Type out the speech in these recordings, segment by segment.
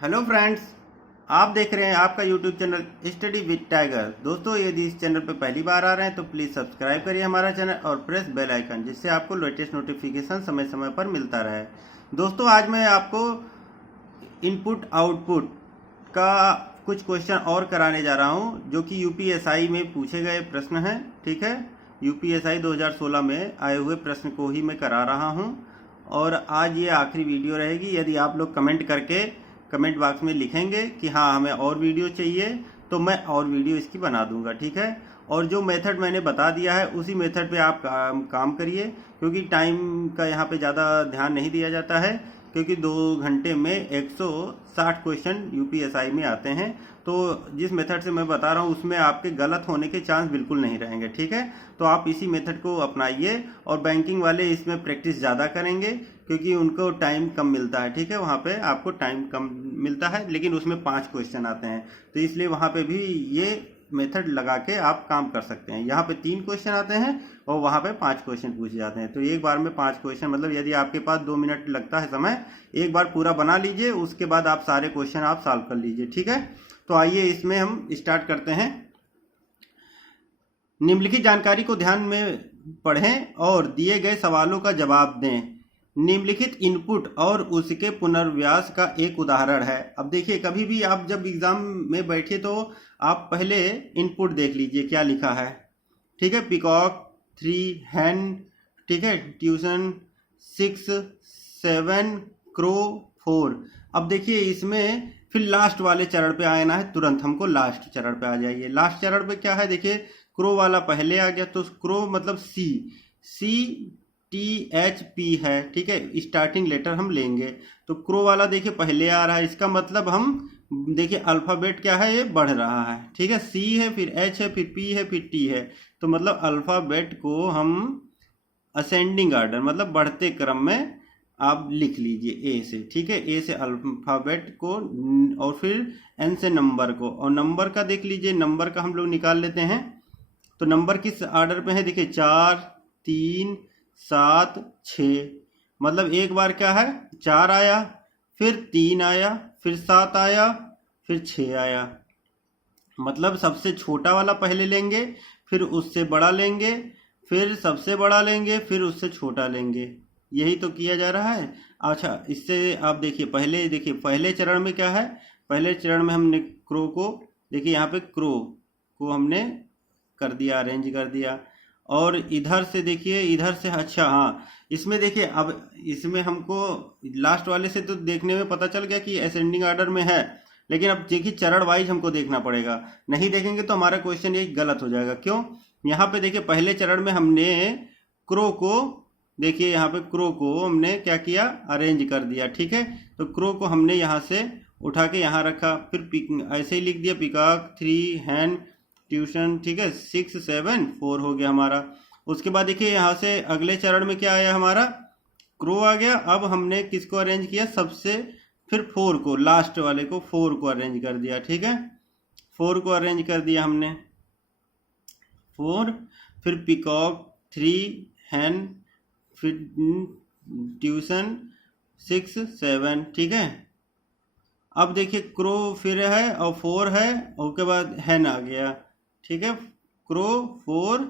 Hello friends, आप देख रहे हैं आपका YouTube channel study with tiger. दोस्तों, यदि इस चैनल पर पहली बार आ रहे हैं तो प्लीज़ सब्सक्राइब करिए हमारा चैनल और प्रेस बेल आइकन, जिससे आपको लेटेस्ट नोटिफिकेशन समय समय पर मिलता रहे। दोस्तों, आज मैं आपको इनपुट आउटपुट का कुछ क्वेश्चन और कराने जा रहा हूं, जो कि यूपीएसआई में पूछे गए प्रश्न हैं। ठीक है, यूपीएसआई 2016 में आए हुए प्रश्न को ही मैं करा रहा हूं और आज ये आखिरी वीडियो रहेगी। यदि आप लोग कमेंट करके कमेंट बॉक्स में लिखेंगे कि हाँ हमें और वीडियो चाहिए, तो मैं और वीडियो इसकी बना दूंगा। ठीक है, और जो मेथड मैंने बता दिया है उसी मेथड पे आप काम करिए, क्योंकि टाइम का यहाँ पे ज़्यादा ध्यान नहीं दिया जाता है, क्योंकि 2 घंटे में 160 क्वेश्चन यूपीएसआई में आते हैं। तो जिस मेथड से मैं बता रहा हूँ उसमें आपके गलत होने के चांस बिल्कुल नहीं रहेंगे। ठीक है, तो आप इसी मेथड को अपनाइए और बैंकिंग वाले इसमें प्रैक्टिस ज़्यादा करेंगे, क्योंकि उनको टाइम कम मिलता है। ठीक है, वहाँ पे आपको टाइम कम मिलता है, लेकिन उसमें 5 क्वेश्चन आते हैं, तो इसलिए वहाँ पे भी ये मेथड लगा के आप काम कर सकते हैं। यहाँ पे 3 क्वेश्चन आते हैं और वहाँ पे 5 क्वेश्चन पूछे जाते हैं। तो एक बार में 5 क्वेश्चन, मतलब यदि आपके पास 2 मिनट लगता है समय, एक बार पूरा बना लीजिए, उसके बाद आप सारे क्वेश्चन आप सॉल्व कर लीजिए। ठीक है, तो आइए इसमें हम स्टार्ट करते हैं। निम्नलिखित जानकारी को ध्यान में पढ़ें और दिए गए सवालों का जवाब दें। निम्नलिखित इनपुट और उसके पुनर्व्यास का एक उदाहरण है। अब देखिए, कभी भी आप जब एग्जाम में बैठे तो आप पहले इनपुट देख लीजिए क्या लिखा है। ठीक है, पिकॉक 3, हैन, ठीक है, ट्यूशन 6, 7, क्रो 4। अब देखिए इसमें फिर लास्ट वाले चरण पे आना है, तुरंत हमको लास्ट चरण पे आ जाइए। लास्ट चरण पे क्या है, देखिए क्रो वाला पहले आ गया, तो क्रो मतलब CTHP है। ठीक है, स्टार्टिंग लेटर हम लेंगे, तो क्रो वाला देखिए पहले आ रहा है, इसका मतलब हम देखिए अल्फ़ाबेट क्या है, ये बढ़ रहा है। ठीक है, C है, फिर H है, फिर P है, फिर T है, तो मतलब अल्फ़ाबेट को हम असेंडिंग ऑर्डर मतलब बढ़ते क्रम में आप लिख लीजिए ए से। ठीक है, ए से अल्फ़ाबेट को और फिर एन से नंबर को, और नंबर का देख लीजिए, नंबर का हम लोग निकाल लेते हैं। तो नंबर किस ऑर्डर पे है, देखिए 4, 3, 7, 6, मतलब एक बार क्या है 4 आया, फिर 3 आया, फिर 7 आया, फिर 6 आया। मतलब सबसे छोटा वाला पहले लेंगे, फिर उससे बड़ा लेंगे, फिर सबसे बड़ा लेंगे, फिर उससे छोटा लेंगे। यही तो किया जा रहा है। अच्छा, इससे आप देखिए पहले चरण में क्या है, पहले चरण में हमने क्रो को, देखिए यहाँ पे क्रो को हमने कर दिया, अरेंज कर दिया। और इधर से देखिए, इधर से, अच्छा हाँ, इसमें देखिए अब इसमें हमको लास्ट वाले से तो देखने में पता चल गया कि असेंडिंग ऑर्डर में है, लेकिन अब देखिए चरण वाइज हमको देखना पड़ेगा। नहीं देखेंगे तो हमारा क्वेश्चन ये गलत हो जाएगा। क्यों, यहाँ पे देखिए पहले चरण में हमने क्रो को, देखिए यहाँ पे क्रो को हमने क्या किया, अरेंज कर दिया। ठीक है, तो क्रो को हमने यहाँ से उठा के यहाँ रखा, फिर ऐसे ही लिख दिया पिकॉक 3, हैन, ट्यूशन, ठीक है, 6, 7, 4 हो गया हमारा। उसके बाद देखिए यहाँ से अगले चरण में क्या आया, हमारा क्रो आ गया। अब हमने किसको अरेंज किया, सबसे, फिर 4 को, लास्ट वाले को 4 को अरेंज कर दिया। ठीक है, 4 को अरेंज कर दिया हमने, 4, फिर पिकॉक 3, हैन, फिर ट्यूशन 6, 7। ठीक है, अब देखिए क्रो फिर है और 4 है, और उसके बाद हैन आ गया। ठीक है, क्रो 4,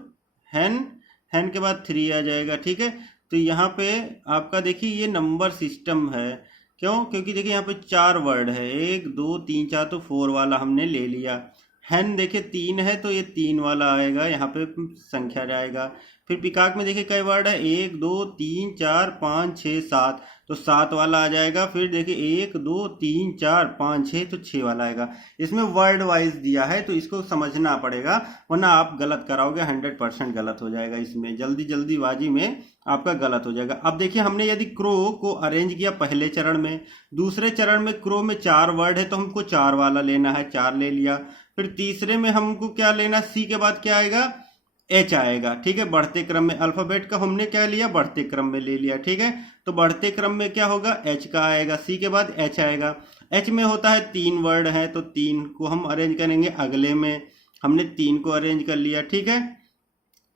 हैन, हैन के बाद 3 आ जाएगा। ठीक है, तो यहाँ पे आपका देखिए ये नंबर सिस्टम है। क्यों, क्योंकि देखिए यहाँ पे 4 वर्ड है, 1, 2, 3, 4, तो 4 वाला हमने ले लिया। हैन देखिए 3 है, तो ये 3 वाला आएगा, यहाँ पे संख्या जाएगा। फिर पिकाक में देखिए कई वर्ड है, 1, 2, 3, 4, 5, 6, 7, तो 7 वाला आ जाएगा। फिर देखिए 1, 2, 3, 4, 5, 6, तो 6 वाला आएगा। इसमें वर्ड वाइज दिया है, तो इसको समझना पड़ेगा, वरना आप गलत कराओगे, 100% गलत हो जाएगा। इसमें जल्दीबाजी में आपका गलत हो जाएगा। अब देखिए हमने यदि क्रो को अरेंज किया पहले चरण में, दूसरे चरण में क्रो में 4 वर्ड है, तो हमको 4 वाला लेना है, 4 ले लिया। फिर तीसरे में हमको क्या लेना, सी के बाद क्या आएगा, एच आएगा। ठीक है, बढ़ते क्रम में अल्फाबेट का हमने क्या लिया, बढ़ते क्रम में ले लिया। ठीक है, तो बढ़ते क्रम में क्या होगा, एच का आएगा, सी के बाद एच आएगा। एच में होता है 3 वर्ड है, तो 3 को हम अरेंज करेंगे अगले में, हमने 3 को अरेंज कर लिया। ठीक है,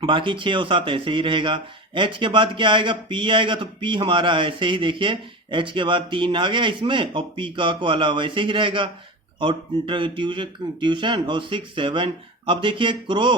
बाकी 6 और 7 ऐसे ही रहेगा। एच के बाद क्या आएगा, पी आएगा, तो पी हमारा ऐसे ही देखिए एच के बाद 3 आ गया इसमें, और पीकॉक वाला वैसे ही रहेगा, और ट्यूशन और 6 7। अब देखिए क्रो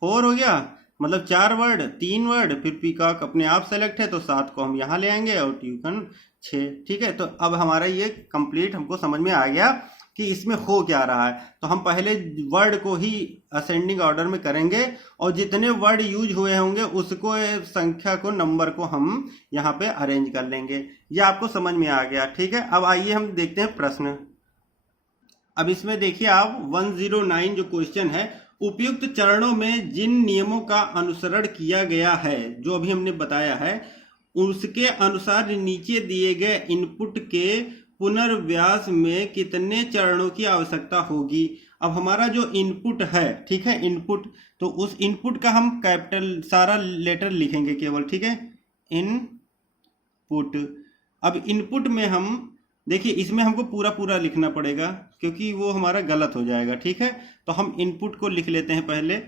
4 हो गया, मतलब 4 वर्ड 3 वर्ड, फिर पीकॉक अपने आप सेलेक्ट है तो 7 को हम यहाँ ले आएंगे, और ट्यूशन 6। ठीक है, तो अब हमारा ये कंप्लीट हमको समझ में आ गया कि इसमें हो क्या रहा है। तो हम पहले वर्ड को ही असेंडिंग ऑर्डर में करेंगे, और जितने वर्ड यूज हुए होंगे उसको, संख्या को, नंबर को हम यहाँ पे अरेंज कर लेंगे। ये आपको समझ में आ गया। ठीक है, अब आइए हम देखते हैं प्रश्न। अब इसमें देखिए आप 109 जो क्वेश्चन है, उपयुक्त चरणों में जिन नियमों का अनुसरण किया गया है, जो अभी हमने बताया है, उसके अनुसार नीचे दिए गए इनपुट के पुनर्व्यास में कितने चरणों की आवश्यकता होगी। अब हमारा जो इनपुट है, ठीक है, इनपुट, तो उस इनपुट का हम कैपिटल सारा लेटर लिखेंगे केवल। ठीक है, इनपुट। अब इनपुट में हम देखिए, इसमें हमको पूरा पूरा लिखना पड़ेगा क्योंकि वो हमारा गलत हो जाएगा। ठीक है, तो हम इनपुट को लिख लेते हैं पहले।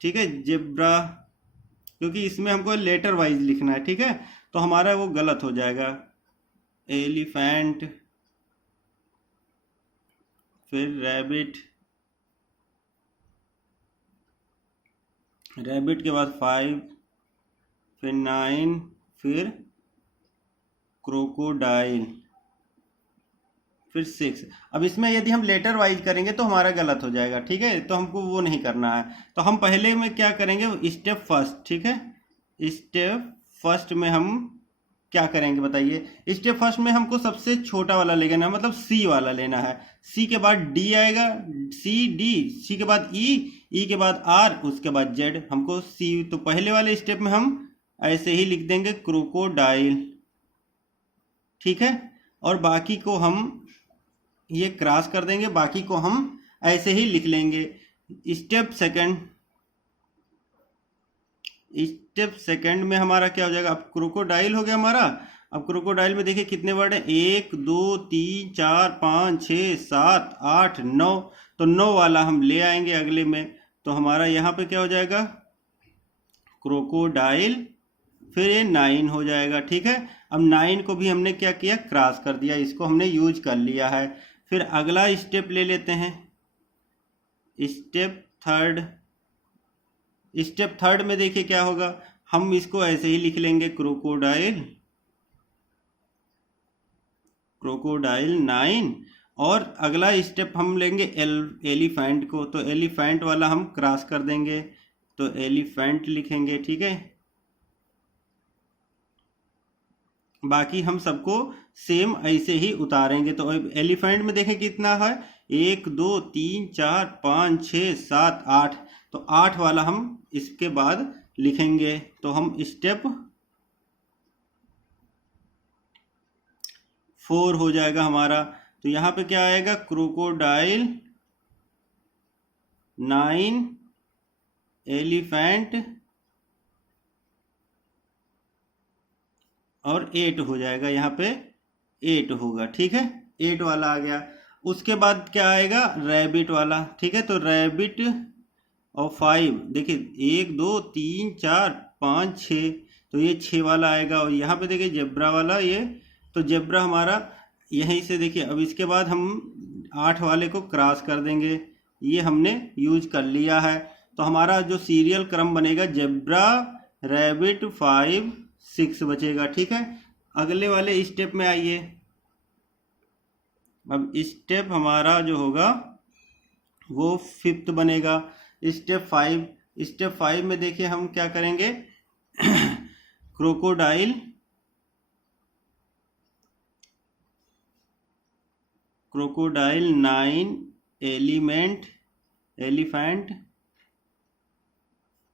ठीक है, जेब्रा, क्योंकि इसमें हमको लेटर वाइज लिखना है। ठीक है, तो हमारा वो गलत हो जाएगा। एलिफेंट, फिर रैबिट, रैबिट के बाद 5, फिर 9, फिर क्रोकोडाइल, फिर 6। अब इसमें यदि हम लेटर वाइज करेंगे तो हमारा गलत हो जाएगा। ठीक है, तो हमको वो नहीं करना है। तो हम पहले में क्या करेंगे, स्टेप फर्स्ट। ठीक है, स्टेप फर्स्ट में हम क्या करेंगे बताइए। स्टेप फर्स्ट में हमको सबसे छोटा वाला लेना है, मतलब सी वाला लेना है। सी के बाद डी आएगा, सी डी, सी के बाद ई, ई के बाद आर, उसके बाद जेड। हमको सी, तो पहले वाले स्टेप में हम ऐसे ही लिख देंगे क्रोकोडाइल। ठीक है, और बाकी को हम ये क्रॉस कर देंगे, बाकी को हम ऐसे ही लिख लेंगे। स्टेप सेकंड, स्टेप सेकंड में हमारा क्या हो जाएगा, अब क्रोकोडाइल हो गया हमारा। अब क्रोकोडाइल में देखिए कितने वर्ड हैं, 1 2 3 4 5 6 7 8 9, तो 9 वाला हम ले आएंगे अगले में। तो हमारा यहाँ पे क्या हो जाएगा, क्रोकोडाइल, फिर ये 9 हो जाएगा। ठीक है, अब 9 को भी हमने क्या किया, क्रॉस कर दिया, इसको हमने यूज कर लिया है। फिर अगला स्टेप ले लेते हैं, स्टेप थर्ड। स्टेप थर्ड में देखिए क्या होगा, हम इसको ऐसे ही लिख लेंगे, क्रोकोडाइल, क्रोकोडाइल 9, और अगला स्टेप हम लेंगे एलिफेंट को, तो एलिफेंट वाला हम क्रॉस कर देंगे, तो एलिफेंट लिखेंगे। ठीक है, बाकी हम सबको सेम ऐसे ही उतारेंगे। तो एलिफेंट में देखें कितना है, 1 2 3 4 5 6 7 8, तो 8 वाला हम इसके बाद लिखेंगे। तो हम स्टेप 4 हो जाएगा हमारा। तो यहाँ पे क्या आएगा, क्रोकोडाइल 9, एलिफेंट और 8 हो जाएगा, यहाँ पे 8 होगा। ठीक है, 8 वाला आ गया। उसके बाद क्या आएगा, रैबिट वाला। ठीक है, तो रैबिट और 5, देखिए 1 2 3 4 5 6, तो ये 6 वाला आएगा। और यहाँ पे देखिए जेब्रा वाला, ये तो जेब्रा हमारा यहीं से देखिए। अब इसके बाद हम 8 वाले को क्रॉस कर देंगे, ये हमने यूज कर लिया है। तो हमारा जो सीरियल क्रम बनेगा, जेब्रा, रैबिट, 5 6 बचेगा। ठीक है, अगले वाले स्टेप में आइए। अब स्टेप हमारा जो होगा वो 5th बनेगा, स्टेप 5। स्टेप 5 में देखिए हम क्या करेंगे, क्रोकोडाइल, क्रोकोडाइल 9, एलिफेंट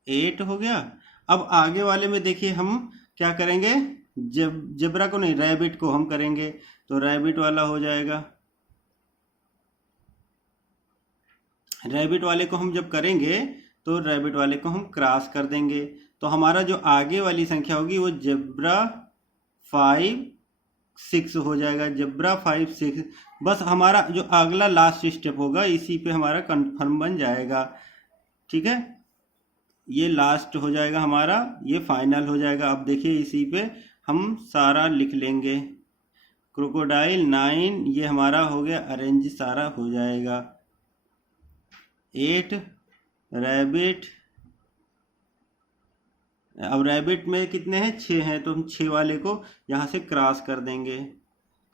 8 हो गया। अब आगे वाले में देखिए हम क्या करेंगे, जेब्रा को नहीं, रैबिट को हम करेंगे, तो रैबिट वाला हो जाएगा। रैबिट वाले को हम जब करेंगे तो रैबिट वाले को हम क्रॉस कर देंगे। तो हमारा जो आगे वाली संख्या होगी वो जेब्रा 5 6 हो जाएगा, जेब्रा 5 6। बस हमारा जो अगला लास्ट स्टेप होगा इसी पे हमारा कंफर्म बन जाएगा। ठीक है, ये लास्ट हो जाएगा हमारा, ये फाइनल हो जाएगा। अब देखिए इसी पे हम सारा लिख लेंगे। क्रोकोडाइल 9, ये हमारा हो गया अरेंज, सारा हो जाएगा। 8 रैबिट, अब रैबिट में कितने हैं, 6 हैं, तो हम 6 वाले को यहाँ से क्रॉस कर देंगे,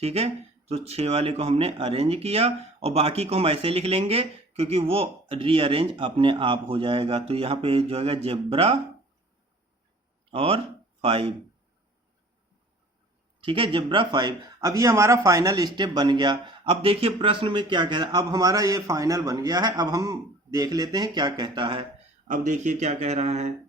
ठीक है। तो 6 वाले को हमने अरेंज किया और बाकी को हम ऐसे लिख लेंगे क्योंकि वो रीअरेंज अपने आप हो जाएगा। तो यहाँ पे जो है जेब्रा और 5, ठीक है, जेब्रा 5। अब ये हमारा फाइनल स्टेप बन गया। अब देखिए प्रश्न में क्या कह रहा है, अब हमारा ये फाइनल बन गया है। अब हम देख लेते हैं क्या कहता है। अब देखिए क्या कह रहा है,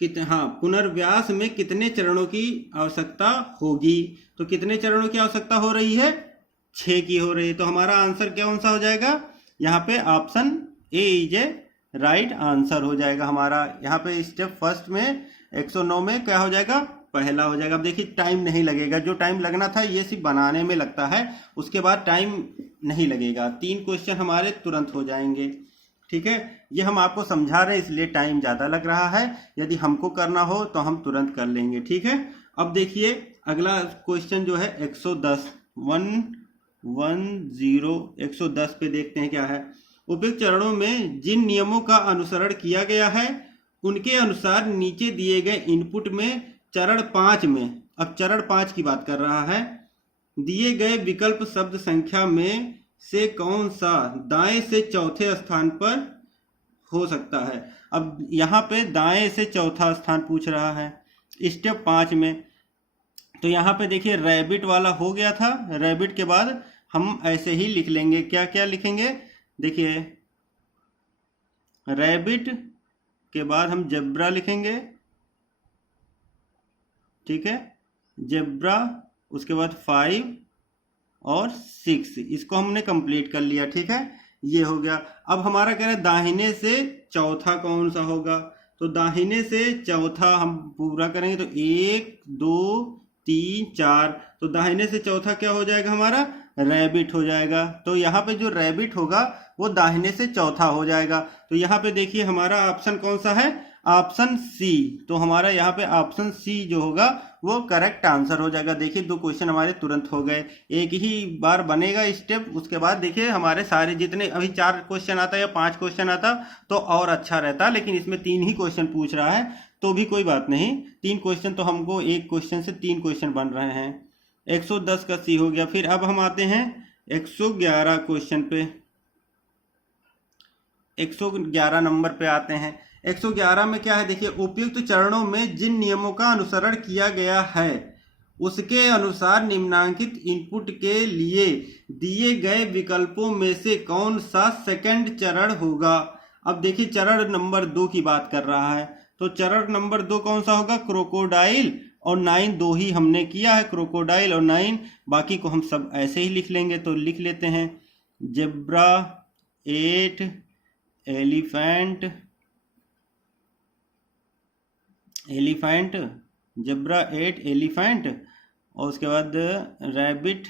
हाँ, पुनर्व्यास में कितने चरणों की आवश्यकता होगी। तो कितने चरणों की आवश्यकता हो रही है, 6 की हो रही है। तो हमारा आंसर क्या कौन सा हो जाएगा, यहाँ पे option A is a right answer हो जाएगा हमारा। यहाँ पे स्टेप फर्स्ट में 109 में क्या हो जाएगा, पहला हो जाएगा। अब देखिए टाइम नहीं लगेगा, जो टाइम लगना था ये सिर्फ बनाने में लगता है, उसके बाद टाइम नहीं लगेगा। 3 क्वेश्चन हमारे तुरंत हो जाएंगे, ठीक है। ये हम आपको समझा रहे हैं इसलिए टाइम ज़्यादा लग रहा है, यदि हमको करना हो तो हम तुरंत कर लेंगे, ठीक है। अब देखिए अगला क्वेश्चन जो है 110 110 पे देखते हैं क्या है। उपयुक्त चरणों में जिन नियमों का अनुसरण किया गया है उनके अनुसार नीचे दिए गए इनपुट में चरण 5 में, अब चरण 5 की बात कर रहा है, दिए गए विकल्प शब्द संख्या में से कौन सा दाएं से चौथे स्थान पर हो सकता है। अब यहाँ पे दाएं से चौथा स्थान पूछ रहा है स्टेप 5 में। तो यहाँ पे देखिए रैबिट वाला हो गया था, रैबिट के बाद हम ऐसे ही लिख लेंगे, क्या क्या लिखेंगे, देखिए रैबिट के बाद हम जेब्रा लिखेंगे, ठीक है, जेब्रा, उसके बाद 5 और 6, इसको हमने कंप्लीट कर लिया, ठीक है, ये हो गया। अब हमारा कह रहा है दाहिने से चौथा कौन सा होगा। तो दाहिने से चौथा हम पूरा करेंगे तो 1 2 3 4, तो दाहिने से चौथा क्या हो जाएगा हमारा, रैबिट हो जाएगा। तो यहाँ पे जो रैबिट होगा वो दाहिने से चौथा हो जाएगा। तो यहाँ पे देखिए हमारा ऑप्शन कौन सा है, ऑप्शन सी। तो हमारा यहाँ पे ऑप्शन सी जो होगा वो करेक्ट आंसर हो जाएगा। देखिए 2 क्वेश्चन हमारे तुरंत हो गए, एक ही बार बनेगा स्टेप, उसके बाद देखिए हमारे सारे जितने अभी 4 क्वेश्चन आता या 5 क्वेश्चन आता तो और अच्छा रहता, लेकिन इसमें 3 ही क्वेश्चन पूछ रहा है तो भी कोई बात नहीं। 3 क्वेश्चन तो हमको एक क्वेश्चन से 3 क्वेश्चन बन रहे हैं। 110 का सी हो गया। फिर अब हम आते हैं 111 क्वेश्चन पे, 111 नंबर पे आते हैं। 111 में क्या है, देखिए उपयुक्त चरणों में जिन नियमों का अनुसरण किया गया है उसके अनुसार निम्नांकित इनपुट के लिए दिए गए विकल्पों में से कौन सा सेकंड चरण होगा। अब देखिए चरण नंबर 2 की बात कर रहा है, तो चरण नंबर 2 कौन सा होगा, क्रोकोडाइल और 9, 2 ही हमने किया है, क्रोकोडाइल और 9, बाकी को हम सब ऐसे ही लिख लेंगे। तो लिख लेते हैं जेब्रा 8 एलिफेंट, जेब्रा 8 एलिफेंट, और उसके बाद रैबिट,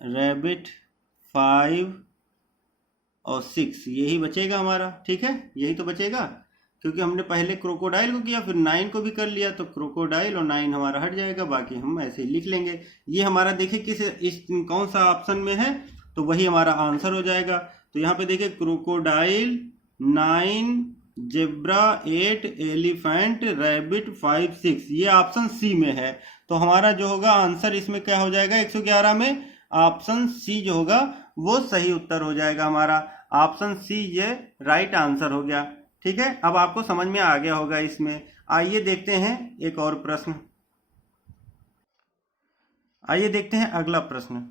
रैबिट 5 और 6, यही बचेगा हमारा, ठीक है, यही तो बचेगा क्योंकि हमने पहले क्रोकोडाइल को किया फिर 9 को भी कर लिया, तो क्रोकोडाइल और 9 हमारा हट जाएगा, बाकी हम ऐसे ही लिख लेंगे। ये हमारा देखिए कौन सा ऑप्शन में है, तो वही हमारा आंसर हो जाएगा। तो यहाँ पे देखिए क्रोकोडाइल 9, जेब्रा 8, एलिफेंट, रैबिट 5 6, ये ऑप्शन सी में है। तो हमारा जो होगा आंसर इसमें क्या हो जाएगा, 111 में ऑप्शन सी जो होगा वो सही उत्तर हो जाएगा हमारा। ऑप्शन सी ये राइट आंसर हो गया, ठीक है। अब आपको समझ में आ गया होगा इसमें। आइए देखते हैं एक और प्रश्न, आइए देखते हैं अगला प्रश्न।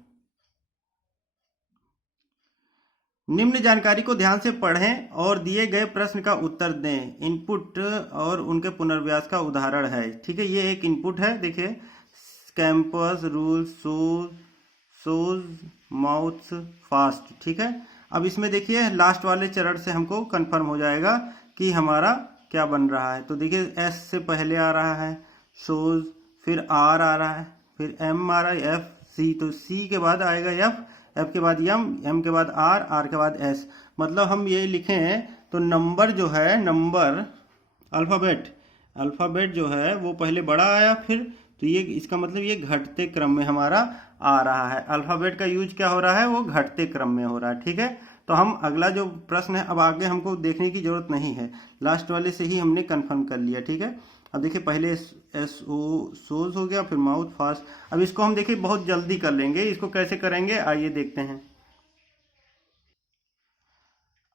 निम्न जानकारी को ध्यान से पढ़ें और दिए गए प्रश्न का उत्तर दें। इनपुट और उनके पुनर्व्यास का उदाहरण है, ठीक है। ये एक इनपुट है, देखिए campus rule shows mouth fast, ठीक है। अब इसमें देखिए लास्ट वाले चरण से हमको कंफर्म हो जाएगा कि हमारा क्या बन रहा है। तो देखिए एस से पहले आ रहा है शोज, फिर आर आ रहा है, फिर एम आ रहा है, एफ, सी, तो सी के बाद आएगा एफ, एफ के बाद एम, एम के बाद आर, आर के बाद एस। मतलब हम ये लिखें तो नंबर जो है, नंबर अल्फ़ाबेट, अल्फ़ाबेट जो है वो पहले बड़ा आया फिर, तो ये इसका मतलब ये घटते क्रम में हमारा आ रहा है। अल्फ़ाबेट का यूज क्या हो रहा है, वो घटते क्रम में हो रहा है। ठीक है, तो हम अगला जो प्रश्न है, अब आगे हमको देखने की जरूरत नहीं है, लास्ट वाले से ही हमने कंफर्म कर लिया। ठीक है, अब देखिए पहले एस ओ सोज हो गया, फिर माउथ फास्ट। अब इसको हम देखिए बहुत जल्दी कर लेंगे, इसको कैसे करेंगे आइए देखते हैं।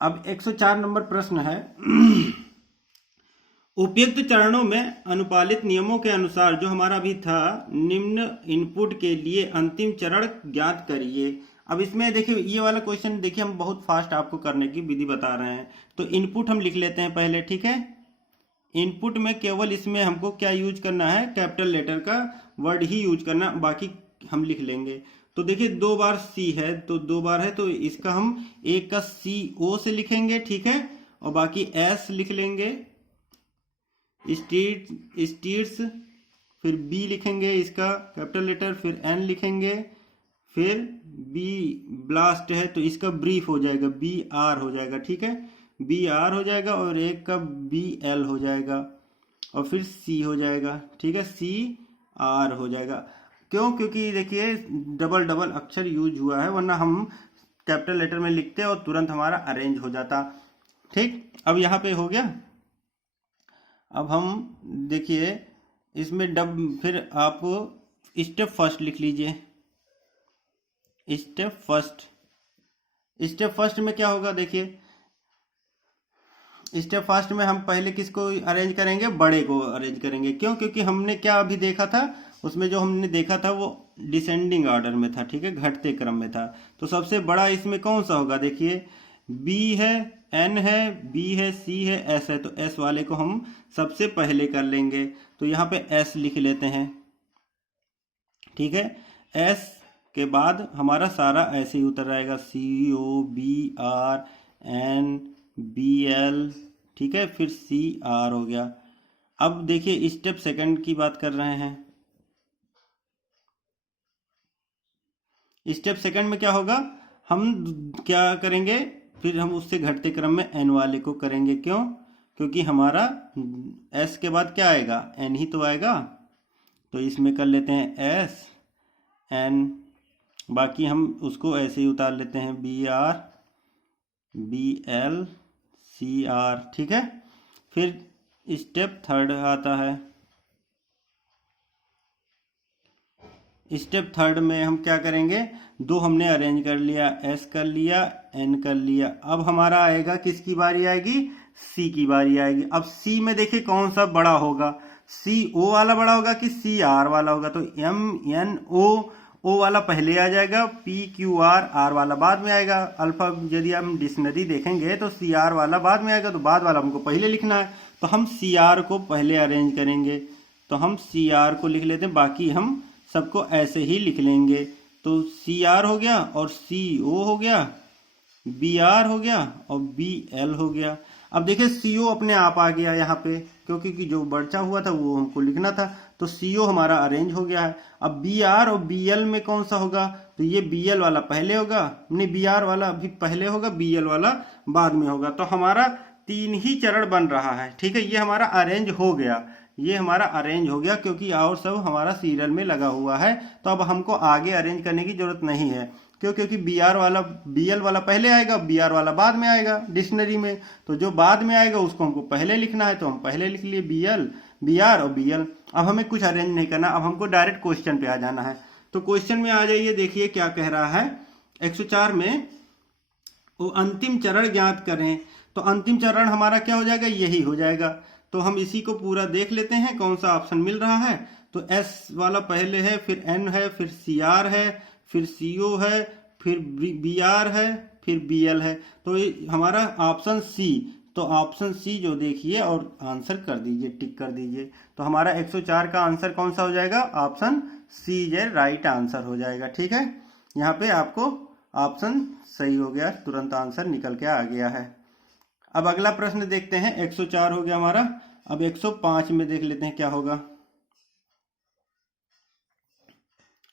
अब 104 नंबर प्रश्न है उपयुक्त चरणों में अनुपालित नियमों के अनुसार जो हमारा अभी था, निम्न इनपुट के लिए अंतिम चरण ज्ञात करिए। अब इसमें देखिए ये वाला क्वेश्चन देखिए हम बहुत फास्ट आपको करने की विधि बता रहे हैं। तो इनपुट हम लिख लेते हैं पहले। ठीक है, इनपुट में केवल इसमें हमको क्या यूज करना है, कैपिटल लेटर का वर्ड ही यूज करना, बाकी हम लिख लेंगे। तो देखिए 2 बार सी है, तो 2 बार है, तो इसका हम एक का सी ओ से लिखेंगे। ठीक है, और बाकी एस लिख लेंगे, स्टीट्स, फिर बी लिखेंगे इसका कैपिटल लेटर, फिर एन लिखेंगे, फिर बी ब्लास्ट है तो इसका ब्रीफ हो जाएगा, बी आर हो जाएगा। ठीक है, बी आर हो जाएगा, और एक का बी एल हो जाएगा, और फिर सी हो जाएगा। ठीक है, सी आर हो जाएगा। क्यों, क्योंकि देखिए डबल डबल अक्षर यूज हुआ है, वरना हम कैपिटल लेटर में लिखते और तुरंत हमारा अरेंज हो जाता। ठीक, अब यहाँ पे हो गया। अब हम देखिए इसमें फिर आप स्टेप फर्स्ट लिख लीजिए। स्टेप फर्स्ट में क्या होगा, देखिए स्टेप फर्स्ट में हम पहले किसको अरेंज करेंगे, बड़े को अरेंज करेंगे। क्यों, क्योंकि हमने क्या अभी देखा था, उसमें जो हमने देखा था वो डिसेंडिंग ऑर्डर में था। ठीक है, घटते क्रम में था। तो सबसे बड़ा इसमें कौन सा होगा, देखिए बी है, एन है, बी है, सी है, एस है, तो एस वाले को हम सबसे पहले कर लेंगे। तो यहाँ पे एस लिख लेते हैं। ठीक है, एस के बाद हमारा सारा ऐसे ही उतर आएगा, C O B R N B L. ठीक है, फिर सी आर हो गया। अब देखिए स्टेप सेकंड की बात कर रहे हैं। स्टेप सेकंड में क्या होगा, हम क्या करेंगे, फिर हम उससे घटते क्रम में एन वाले को करेंगे। क्यों, क्योंकि हमारा एस के बाद क्या आएगा, एन ही तो आएगा। तो इसमें कर लेते हैं एस एन, बाकी हम उसको ऐसे ही उतार लेते हैं, B R B L C R. ठीक है, फिर स्टेप थर्ड आता है। स्टेप थर्ड में हम क्या करेंगे, 2 हमने अरेंज कर लिया, एस कर लिया, एन कर लिया। अब हमारा आएगा, किसकी बारी आएगी, सी की बारी आएगी। अब सी में देखिए कौन सा बड़ा होगा, सी ओ वाला बड़ा होगा कि सी आर वाला होगा। तो एम एन ओ वाला पहले आ जाएगा, पी क्यू आर वाला बाद में आएगा। अल्फा यदि हम डिक्शनरी देखेंगे तो सी आर वाला बाद में आएगा, तो बाद वाला हमको पहले लिखना है। तो हम सी आर को पहले अरेंज करेंगे, तो हम सी आर को लिख लेते हैं, बाकी हम सबको ऐसे ही लिख लेंगे। तो सी आर हो गया, और सी ओ हो गया, बी आर हो गया, और बी एल हो गया। अब देखिए सी ओ अपने आप आ गया यहाँ पे, क्योंकि जो बचा हुआ था वो हमको लिखना था। तो सी ओ हमारा अरेंज हो गया है। अब बी आर और बी एल में कौन सा होगा, तो ये बी एल वाला पहले होगा, नहीं बी आर वाला भी पहले होगा, बी एल वाला बाद में होगा। तो हमारा 3 ही चरण बन रहा है। ठीक है, ये हमारा अरेंज हो गया, ये हमारा अरेंज हो गया, क्योंकि और सब हमारा सीरियल में लगा हुआ है। तो अब हमको आगे अरेंज करने की जरूरत नहीं है। क्यों, क्योंकि बी आर वाला बी एल वाला पहले आएगा, बी आर वाला बाद में आएगा डिक्शनरी में। तो जो बाद में आएगा उसको हमको पहले लिखना है, तो हम पहले लिख लिए बी एल बी आर और बी एल। अब हमें कुछ अरेंज नहीं करना, अब हमको डायरेक्ट क्वेश्चन पे आ जाना है। तो क्वेश्चन में आ जाइए, देखिए क्या कह रहा है 104 में, वो अंतिम चरण ज्ञात करें। तो अंतिम चरण हमारा क्या हो जाएगा, यही हो जाएगा। तो हम इसी को पूरा देख लेते हैं कौन सा ऑप्शन मिल रहा है। तो एस वाला पहले है, फिर एन है, फिर सी आर है, फिर सी ओ है, फिर बी आर है, फिर बी एल है। तो ये हमारा ऑप्शन सी। तो ऑप्शन सी जो देखिए और आंसर कर दीजिए, टिक कर दीजिए। तो हमारा 104 का आंसर कौन सा हो जाएगा, ऑप्शन सी जे राइट आंसर हो जाएगा। ठीक है, यहाँ पे आपको ऑप्शन सही हो गया, तुरंत आंसर निकल के आ गया है। अब अगला प्रश्न देखते हैं, 104 हो गया हमारा। अब 105 में देख लेते हैं क्या होगा।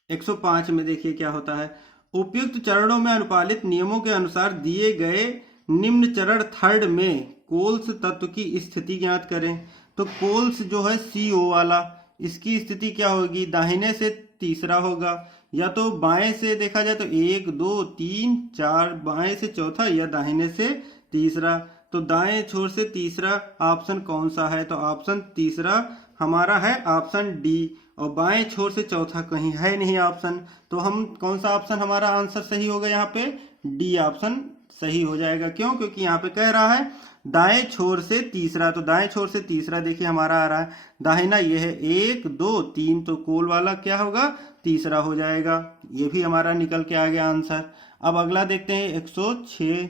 105 में देखिए क्या होता है, उपयुक्त चरणों में अनुपालित नियमों के अनुसार दिए गए निम्न चरण थर्ड में कोल्स तत्व की स्थिति ज्ञात करें। तो कोल्स जो है CO वाला, इसकी स्थिति क्या होगी, दाहिने से तीसरा होगा, या तो बाएं से देखा जाए तो 1 2 3 4, बाएं से चौथा या दाहिने से तीसरा। तो दाएं छोर से तीसरा ऑप्शन कौन सा है, तो ऑप्शन तीसरा हमारा है ऑप्शन डी। और बाएं छोर से चौथा कहीं है नहीं ऑप्शन, तो हम कौन सा ऑप्शन हमारा आंसर सही होगा, यहाँ पे डी ऑप्शन सही हो जाएगा। क्यों, क्योंकि यहाँ पे कह रहा है दाएं छोर से तीसरा, तो दाएं छोर से तीसरा देखिए हमारा आ रहा है, दाहिना ये है 1 2 3, तो कोल वाला क्या होगा, तीसरा हो जाएगा। ये भी हमारा निकल के आ गया आंसर। अब अगला देखते हैं 106।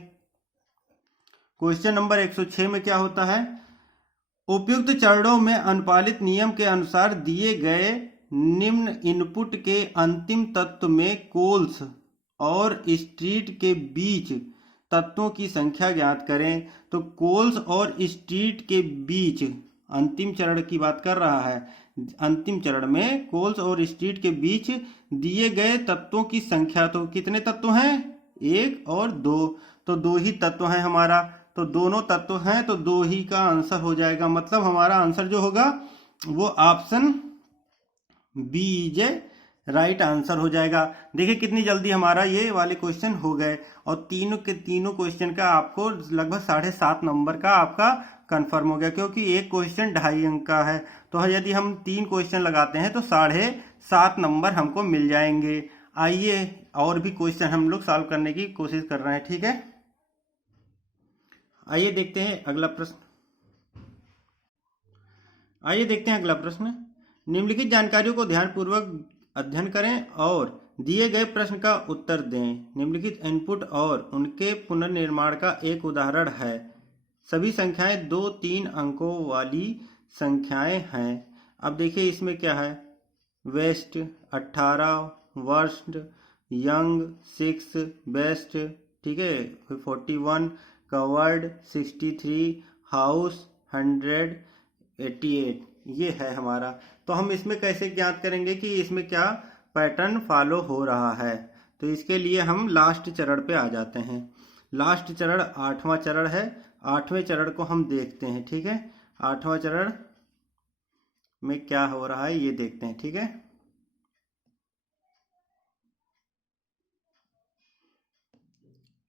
क्वेश्चन नंबर 106 में क्या होता है, उपयुक्त चरणों में अनुपालित नियम के अनुसार दिए गए निम्न इनपुट के अंतिम तत्व में कोल्स और स्ट्रीट के बीच तत्वों की संख्या ज्ञात करें। तो कोल्स और स्ट्रीट के बीच, अंतिम चरण की बात कर रहा है, अंतिम चरण में कोल्स और स्ट्रीट के बीच दिए गए तत्वों की संख्या, तो कितने तत्व हैं, 1 और 2, तो 2 ही तत्व हैं हमारा, तो दोनों तत्व हैं, तो 2 ही का आंसर हो जाएगा। मतलब हमारा आंसर जो होगा वो option B is a right answer हो जाएगा। देखिए कितनी जल्दी हमारा ये वाले क्वेश्चन हो गए, और तीनों के तीनों क्वेश्चन का आपको लगभग 7.5 नंबर का आपका कंफर्म हो गया, क्योंकि एक क्वेश्चन 2.5 अंक का है। तो यदि हम 3 क्वेश्चन लगाते हैं तो 7.5 नंबर हमको मिल जाएंगे। आइए और भी क्वेश्चन हम लोग सॉल्व करने की कोशिश कर रहे हैं, ठीक है। आइए देखते हैं अगला प्रश्न। निम्नलिखित जानकारियों को ध्यानपूर्वक अध्ययन करें और दिए गए प्रश्न का उत्तर दें। निम्नलिखित इनपुट और उनके पुनर्निर्माण का एक उदाहरण है। सभी संख्याएं 2-3 अंकों वाली संख्याएं हैं। अब देखिए इसमें क्या है, वेस्ट 18, वर्स्ट, यंग 6, बेस्ट, ठीक है, 41, कवर्ड 63, हाउस 188, ये है हमारा। तो हम इसमें कैसे ज्ञात करेंगे कि इसमें क्या पैटर्न फॉलो हो रहा है। तो इसके लिए हम लास्ट चरण पे आ जाते हैं। लास्ट चरण 8वां चरण है। 8वें चरण को हम देखते हैं, ठीक है। 8वां चरण में क्या हो रहा है ये देखते हैं, ठीक है।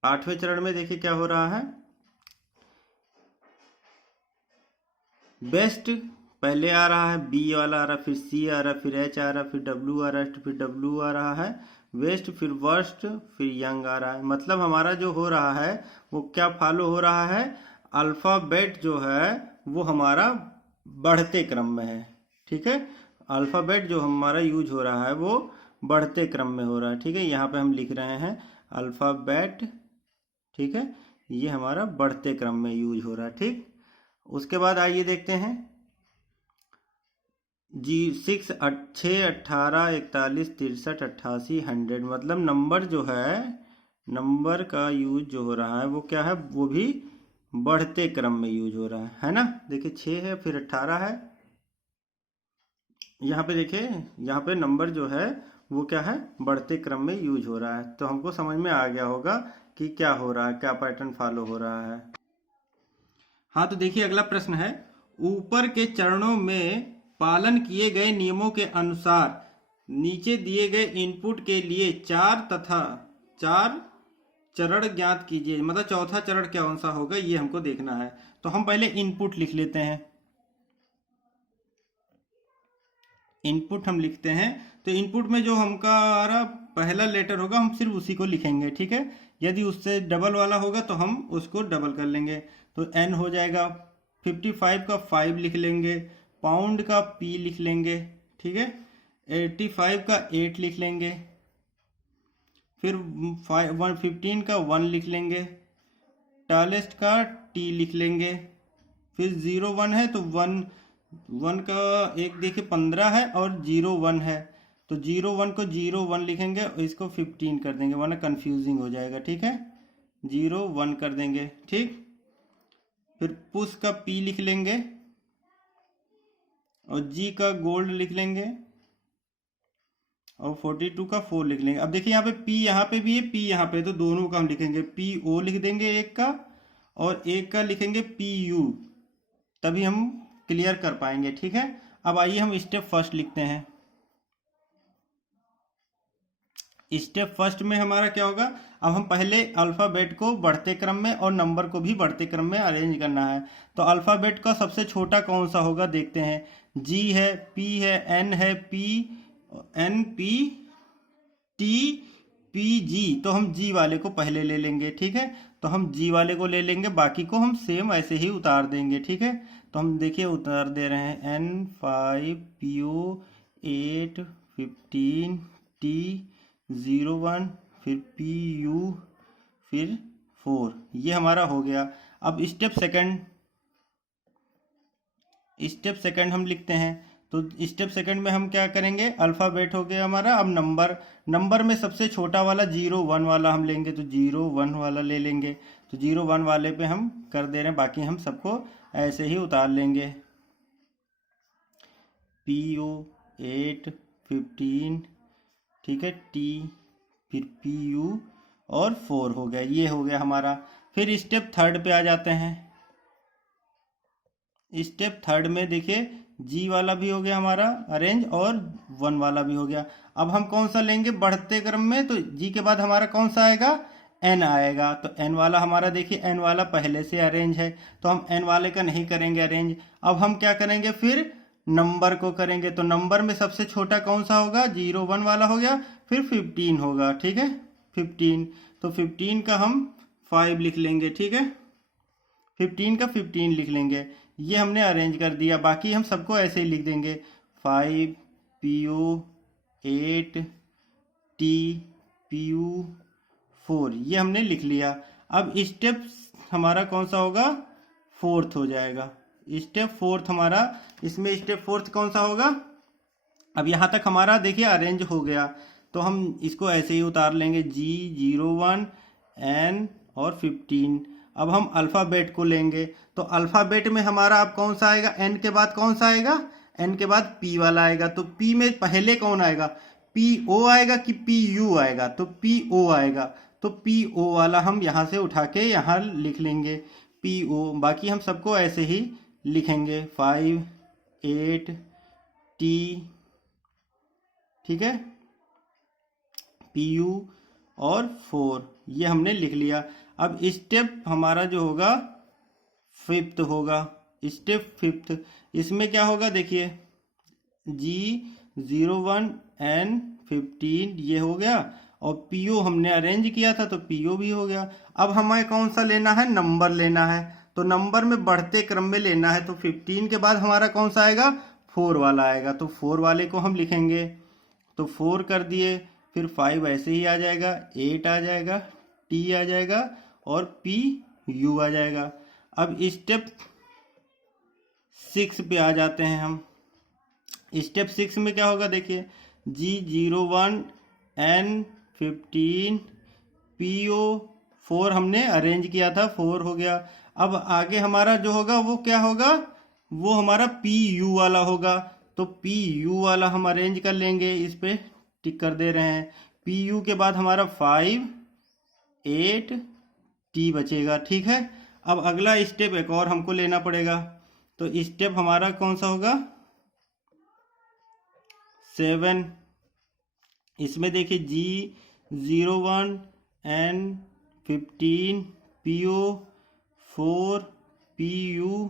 आठवें चरण में देखिए क्या हो रहा है, बेस्ट पहले आ रहा है, बी वाला आ रहा है, फिर सी आ रहा है, फिर एच आ रहा है, फिर डब्ल्यू आ रहा है, फिर डब्ल्यू आ रहा है, वेस्ट, फिर वर्स्ट, फिर यंग आ रहा है। मतलब हमारा जो हो रहा है वो क्या फॉलो हो रहा है, अल्फ़ाबेट जो है वो हमारा बढ़ते क्रम में है, ठीक है। अल्फ़ाबेट जो हमारा यूज हो रहा है वो बढ़ते क्रम में हो रहा है, ठीक है। यहाँ पे हम लिख रहे हैं अल्फ़ाबेट, ठीक है, ये हमारा बढ़ते क्रम में यूज हो रहा है, ठीक। उसके बाद आइए देखते हैं 6, 18, 41, 63, 88, 100। मतलब नंबर जो है, नंबर का यूज जो हो रहा है वो क्या है, वो भी बढ़ते क्रम में यूज हो रहा है ना। देखिए 6 है, फिर 18 है, यहाँ पे देखिए, यहाँ पे नंबर जो है वो क्या है, बढ़ते क्रम में यूज हो रहा है। तो हमको समझ में आ गया होगा कि क्या हो रहा है, क्या पैटर्न फॉलो हो रहा है। हाँ, तो देखिए अगला प्रश्न है, ऊपर के चरणों में पालन किए गए नियमों के अनुसार नीचे दिए गए इनपुट के लिए 4 चरण ज्ञात कीजिए। मतलब चौथा चरण कौन सा होगा ये हमको देखना है। तो हम पहले इनपुट लिख लेते हैं। इनपुट हम लिखते हैं, तो इनपुट में जो हमारा पहला लेटर होगा हम सिर्फ उसी को लिखेंगे, ठीक है। यदि उससे डबल वाला होगा तो हम उसको डबल कर लेंगे। तो एन हो जाएगा, 55 का 5 लिख लेंगे, पाउंड का पी लिख लेंगे, ठीक है, 85 का 8 लिख लेंगे, फिर 115 का 1 लिख लेंगे, टॉलेस्ट का टी लिख लेंगे, फिर 01 है तो 1 का एक देखिए 15 है और 01 है, तो 01 को 01 लिखेंगे और इसको 15 कर देंगे वरना कंफ्यूजिंग हो जाएगा, ठीक है। 01 कर देंगे, ठीक। फिर पुश का पी लिख लेंगे और जी का गोल्ड लिख लेंगे और 42 का 4 लिख लेंगे। अब देखिए यहाँ पे पी यहाँ पे भी है, पी यहाँ पे, तो दोनों का हम लिखेंगे, पी ओ लिख देंगे एक का और एक का लिखेंगे PU, तभी हम क्लियर कर पाएंगे। ठीक है, अब आइए हम स्टेप फर्स्ट लिखते हैं। स्टेप फर्स्ट में हमारा क्या होगा, अब हम पहले अल्फ़ाबेट को बढ़ते क्रम में और नंबर को भी बढ़ते क्रम में अरेंज करना है। तो अल्फ़ाबेट का सबसे छोटा कौन सा होगा देखते हैं। G है, P है, N है, N P T P G, तो हम G वाले को पहले ले लेंगे। ठीक है, तो हम G वाले को ले लेंगे, बाकी को हम सेम ऐसे ही उतार देंगे। ठीक है, तो हम देखिए उतार दे रहे हैं N5 PO 8 15 T 01 फिर PU फिर 4, ये हमारा हो गया। अब स्टेप सेकंड हम लिखते हैं। तो स्टेप सेकंड में हम क्या करेंगे, अल्फ़ाबेट हो गया हमारा। अब नंबर में सबसे छोटा वाला 01 वाला हम लेंगे, तो 01 वाला ले लेंगे। तो 01 वाले पे हम कर दे रहे हैं, बाकी हम सबको ऐसे ही उतार लेंगे। PO 8 15, ठीक है, T फिर PU और 4 हो गया, ये हो गया हमारा। फिर स्टेप थर्ड पे आ जाते हैं। स्टेप थर्ड में देखिए G वाला भी हो गया हमारा अरेंज और 1 वाला भी हो गया। अब हम कौन सा लेंगे बढ़ते क्रम में, तो G के बाद हमारा कौन सा आएगा, N आएगा। तो N वाला हमारा देखिए N वाला पहले से अरेंज है, तो हम N वाले का नहीं करेंगे अरेंज। अब हम क्या करेंगे, फिर नंबर को करेंगे। तो नंबर में सबसे छोटा कौन सा होगा, 01 वाला हो गया, फिर 15 होगा। ठीक है, 15, तो 15 का हम 5 लिख लेंगे। ठीक है, 15 का 15 लिख लेंगे, ये हमने अरेंज कर दिया। बाकी हम सबको ऐसे ही लिख देंगे, 5 PO 8 T PU 4, ये हमने लिख लिया। अब स्टेप हमारा कौन सा होगा, फोर्थ हो जाएगा। स्टेप फोर्थ हमारा, इसमें स्टेप फोर्थ कौन सा होगा, अब यहाँ तक हमारा देखिए अरेंज हो गया, तो हम इसको ऐसे ही उतार लेंगे, G 01 N और 15। अब हम अल्फ़ाबेट को लेंगे, तो अल्फ़ाबेट में हमारा अब कौन सा आएगा, N के बाद कौन सा आएगा, N के बाद P वाला आएगा। तो P में पहले कौन आएगा, PO आएगा कि PU आएगा, तो PO आएगा। तो PO वाला हम यहाँ से उठा के यहाँ लिख लेंगे PO, बाकी हम सबको ऐसे ही लिखेंगे 5 8 T, ठीक है, PU और 4, ये हमने लिख लिया। अब स्टेप हमारा जो होगा फिफ्थ होगा। स्टेप फिफ्थ, इसमें क्या होगा देखिए, G 01 N 15 ये हो गया, और PO हमने अरेंज किया था तो PO भी हो गया। अब हमें कौन सा लेना है, नंबर लेना है। तो नंबर में बढ़ते क्रम में लेना है, तो 15 के बाद हमारा कौन सा आएगा, 4 वाला आएगा। तो 4 वाले को हम लिखेंगे, तो 4 कर दिए, फिर 5 ऐसे ही आ जाएगा, 8 आ जाएगा, T आ जाएगा और PU आ जाएगा। अब स्टेप 6 पे आ जाते हैं हम। स्टेप 6 में क्या होगा देखिए, G 01 N 15 PO 4 हमने अरेंज किया था, 4 हो गया। अब आगे हमारा जो होगा वो क्या होगा, वो हमारा PU वाला होगा। तो PU वाला हम अरेंज कर लेंगे, इस पे टिक कर दे रहे हैं। PU के बाद हमारा 5 8 T बचेगा। ठीक है, अब अगला स्टेप एक और हमको लेना पड़ेगा। तो स्टेप हमारा कौन सा होगा, 7। इसमें देखिए G 01 N 15 PO 4 PU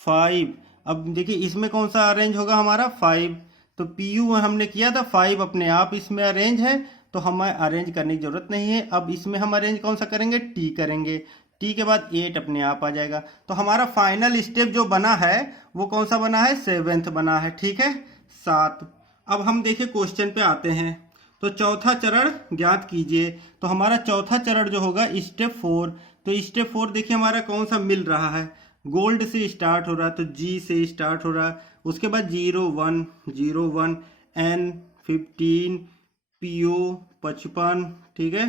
5। अब देखिए इसमें कौन सा अरेंज होगा हमारा, 5। तो PU हमने किया था, 5 अपने आप इसमें अरेंज है, तो हमें अरेंज करने की जरूरत नहीं है। अब इसमें हम अरेंज कौन सा करेंगे, T करेंगे। T के बाद 8 अपने आप आ जाएगा। तो हमारा फाइनल स्टेप जो बना है वो कौन सा बना है, 7th बना है। ठीक है, 7। अब हम देखिए क्वेश्चन पे आते हैं। तो चौथा चरण ज्ञात कीजिए। तो हमारा चौथा चरण जो होगा स्टेप 4। तो स्टेप 4 देखिए हमारा कौन सा मिल रहा है, गोल्ड से स्टार्ट हो रहा है, तो G से स्टार्ट हो रहा है। उसके बाद 01 N 15 PO 55, ठीक है,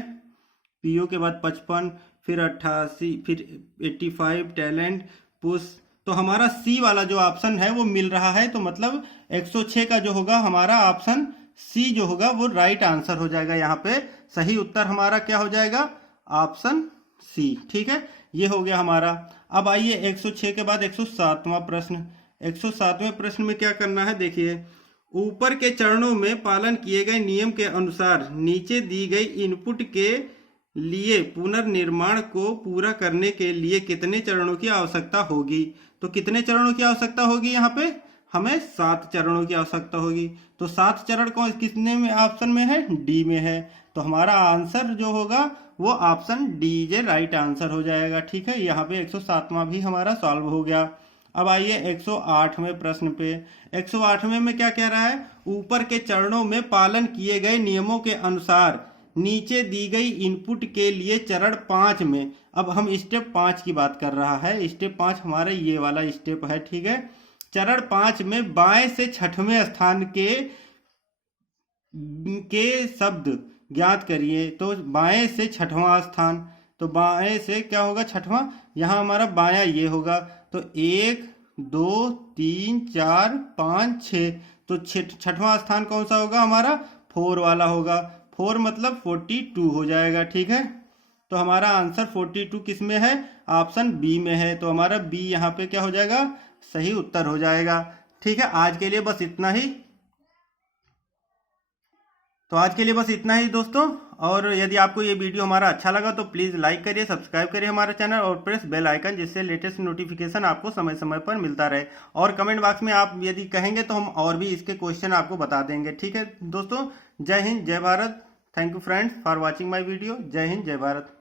PO के बाद 55, फिर 88, फिर 85 टैलेंट पुश। तो हमारा C वाला जो ऑप्शन है वो मिल रहा है, तो मतलब 106 का जो होगा हमारा ऑप्शन C जो होगा वो राइट आंसर हो जाएगा। यहाँ पे सही उत्तर हमारा क्या हो जाएगा, ऑप्शन C। ठीक है, ये हो गया हमारा। अब आइए 106 के बाद 107वां प्रश्न। 107वें प्रश्न में क्या करना है, देखिए, ऊपर के चरणों में पालन किए गए नियम के अनुसार नीचे दी गई इनपुट के लिए पुनर्निर्माण को पूरा करने के लिए कितने चरणों की आवश्यकता होगी। तो कितने चरणों की आवश्यकता होगी, यहाँ पे हमें 7 चरणों की आवश्यकता होगी। तो 7 चरण कौन कितने में ऑप्शन में है, डी में है। तो हमारा आंसर जो होगा वो option D J right answer हो जाएगा। ठीक है, यहाँ पे 107वां भी हमारा सॉल्व हो गया। अब आइए 108वें प्रश्न पे। 108वें में क्या कह रहा है, ऊपर के चरणों में पालन किए गए नियमों के अनुसार नीचे दी गई इनपुट के लिए चरण 5 में, अब हम स्टेप 5 की बात कर रहा है। स्टेप 5 हमारा ये वाला स्टेप है। ठीक है, चरण 5 में बाएं से छठवें स्थान के शब्द ज्ञात करिए। तो बाएं से छठवां स्थान, तो बाएं से क्या होगा, छठवां, यहाँ हमारा बायां ये होगा। तो 1 2 3 4 5 6, तो छठवां स्थान कौन सा होगा हमारा, 4 वाला होगा। 4 मतलब 42 हो जाएगा। ठीक है, तो हमारा आंसर 42 किस में है, ऑप्शन बी में है। तो हमारा बी यहाँ पे क्या हो जाएगा, सही उत्तर हो जाएगा। ठीक है, आज के लिए बस इतना ही। तो आज के लिए बस इतना ही दोस्तों, और यदि आपको ये वीडियो हमारा अच्छा लगा तो प्लीज़ लाइक करिए, सब्सक्राइब करिए हमारा चैनल और प्रेस बेल आइकन, जिससे लेटेस्ट नोटिफिकेशन आपको समय समय पर मिलता रहे। और कमेंट बॉक्स में आप यदि कहेंगे तो हम और भी इसके क्वेश्चन आपको बता देंगे। ठीक है दोस्तों, जय हिंद जय Bharat. Thank you friends for watching my video. जय हिंद जय भारत।